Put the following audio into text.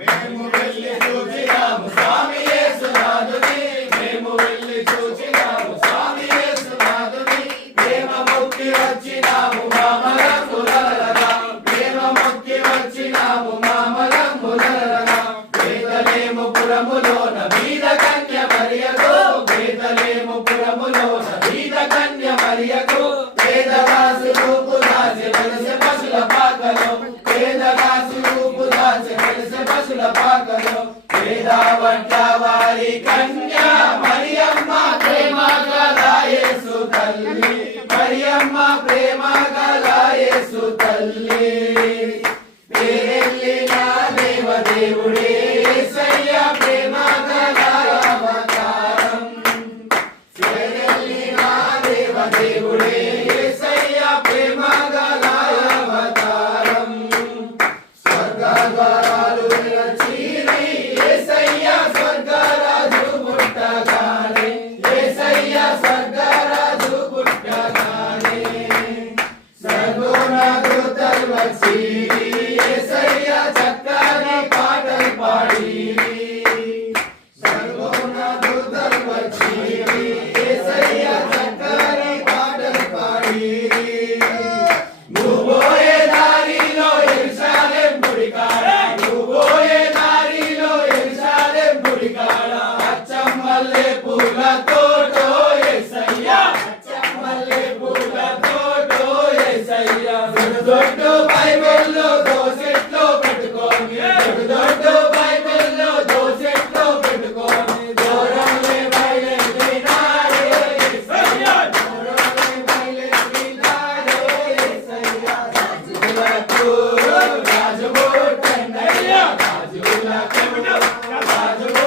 మేము వెళ్ళి చూచినాము స్వామి యేసునాథుని మేము వెళ్ళి చూచినాము స్వామి యేసునాథుని ప్రేమ మొక్కి వచ్చినాము మామలంబులరగా ప్రేమ మొక్కి వచ్చినాము మామలంబులరగా బేతలేము పురములోన బీద కన్య మరియకు బేతలేము పురములోన బీద కన్య మరియకు పేదదాసి రూపు దాసి వెలిసే పశుల పాకలో పేదదాసి రూపు దాసి వెలిసే పశుల పాకలో పేదవంట వారి కన్య మరియమ్మ ప్రేమ గల యేసు తల్లి మరియమ్మ ప్రేమ గల యేసు తల్లి పేరెళ్ళిన దేవదేవుడే యేసయ్య ప్రేమ గల అవతారం పేరెళ్ళిన దేవదేవుడే యేసయ్య ప్రేమ గల అవతారం స్వర్గద్వారాలు తెరచిరి యేసయ్య స్వర్గరాజు పుట్టగానే యేసయ్య స్వర్గరాజు పుట్టగానే సర్వోన్నతులు వచ్చిరి యేసయ్య చక్కని పాటలు పాడిరి సర్వోన్నతులు వచ్చిరి యేసయ్య చక్కని పాటలు పాడిరి నువ్వోయే దారిలో యెరూషలేం గుడి కాడ నువ్వోయే దారిలో యెరూషలేం గుడి కాడ అచ్చమల్లె పూల తోటో యేసయ్య అచ్చమల్లె పూల తోటో యేసయ్య దొడ్డు బైబిల్లో దోసెట్లో పెట్టుకొని దొడ్డు బైబిల్లో దోసెట్లో పెట్టుకొని దూరంలో బయలుదేరినాడే యేసయ్య దూరంలో బయలుదేరినాడే యేసయ్య రాజులకు రాజు పుట్టండయ్య రాజులకు రాజు